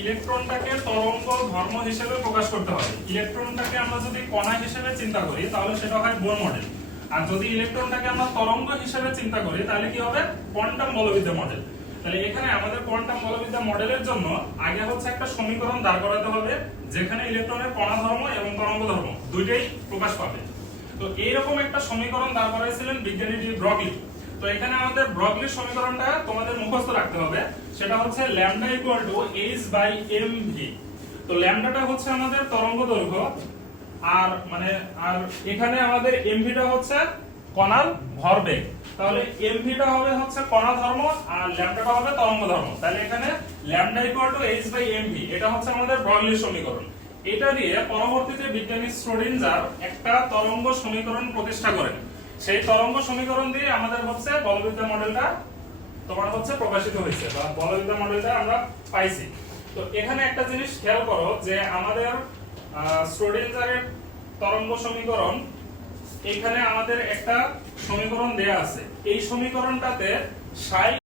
ইলেকট্রনটাকে তরঙ্গ ধর্ম হিসেবে প্রকাশ করতে হবে। ইলেকট্রনটাকে আমরা যদি কণা হিসেবে চিন্তা করি তাহলে সেটা হয় বোর মডেল, আর যদি ইলেকট্রনটাকে আমরা তরঙ্গ হিসেবে চিন্তা করি তাহলে কি হবে, কোয়ান্টাম বলবিদ্যা মডেল। তাহলে এখানে আমাদের কোয়ান্টাম বলবিদ্যা মডেলের জন্য আগে হচ্ছে একটা সমীকরণ দাঁড় করাতে হবে যেখানে ইলেকট্রনের কণা ধর্ম এবং তরঙ্গ ধর্ম দুইটাই প্রকাশ পাবে। তো এইরকম একটা সমীকরণ দাঁড় করাইছিলেন বিজ্ঞানী ডি ব্রগলি। তো এখানে আমাদের ব্রগলির সমীকরণটা তোমাদের মুখস্থ রাখতে হবে, সেটা হচ্ছে lambda equal to H by M V. তো ল্যামডাটা হচ্ছে আমাদের তরঙ্গ দৈর্ঘ্য, আর এখানে আমাদের এমভিটা হচ্ছে কণার ভরবেগ। তাহলে এমভিটা হবে হচ্ছে কণা ধর্ম আর ল্যামডাটা হবে তরঙ্গ ধর্ম। তাহলে এখানে lambda equal to H by MV, এটা হচ্ছে আমাদের ব্রগলির সমীকরণ। এটা দিয়ে পরবর্তীতে বিজ্ঞানী শ্রোডিঞ্জার একটা তরঙ্গ সমীকরণ প্রতিষ্ঠা করেন। সেই তরঙ্গ সমীকরণ দিয়ে আমাদের হচ্ছে বলবিদ্যা মডেলটা তোমার হচ্ছে প্রকাশিত হয়েছে বা বলবিদ্যা মডেলটা আমরা পাইছি। তো এখানে একটা জিনিস খেয়াল করো যে আমাদের শ্রোডিঞ্জারের তরঙ্গ সমীকরণ, এখানে আমাদের একটা সমীকরণ দেয়া আছে। এই সমীকরণটাতে